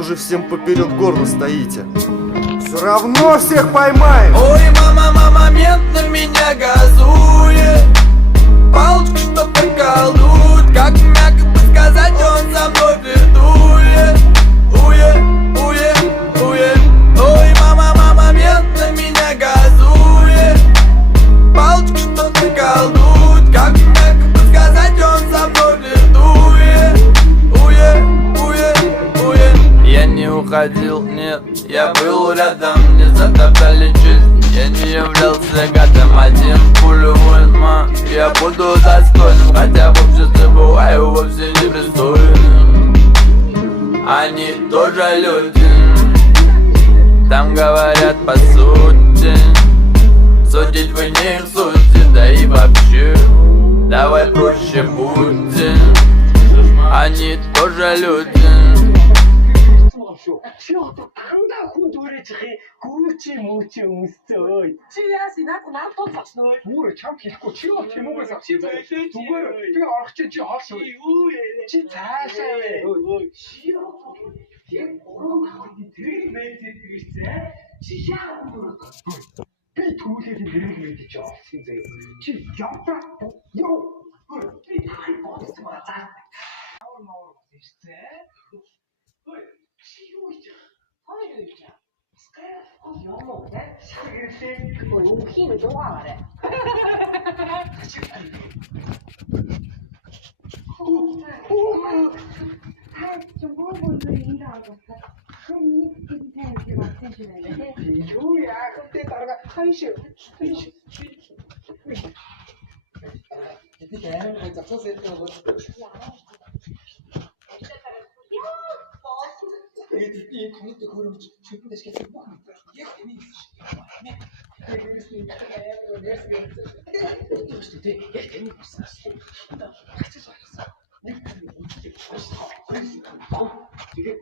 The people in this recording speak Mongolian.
уже всем поперек горла стоите. Все равно всех поймаем. Ой, мама, момент на меня газует. Палочка что-то колдует. Как мягко бы сказать, он за мной флиртует. Уе. Ой, мама, момент на меня газует. Палочка что-то колдует. Как мягко бы сказать, он за мной флиртует. Уе. Я не уходил, нет, я был рядом. Не затоптали жизнь, я не являлся гадом. Один пулевой мам, я буду достойным. Хотя в обществе бываю вовсе непристойным. Они тоже люди, там говорят по сути. Судить вы не их сути, да и вообще давай проще будьте. Они тоже люди. Чи одоо дандаа хүн дөрэж хий гүрүүчи мүүчи өмсцөө. Чи яасан надад тулцсноо. Бүр чам хэлэхгүй чи бол чимүүгээс авчих байлээ. Зүгээр би орох чи хоол юу яа. Чи цаашаа вэ. Чи яг уруу хахын тэрэг мэдээд ирсэн. Чи яа өөрөө. Би түүлээд тэрэг мэдэж олсон зэ. Чи яваа. Йоо. Би хай бодсон ба заа. Маур ирсэн. 힘을 좋아하래. 좀 보고도 인사하고 그럼 이렇게 맞춰주는데 이거야 그때 따라가 한시 이렇게 하면 잡숴서 했던 거 이 강의도 그럼 죽는데 시켰어 뭐 하는 거야? 이게 재미있어. 이게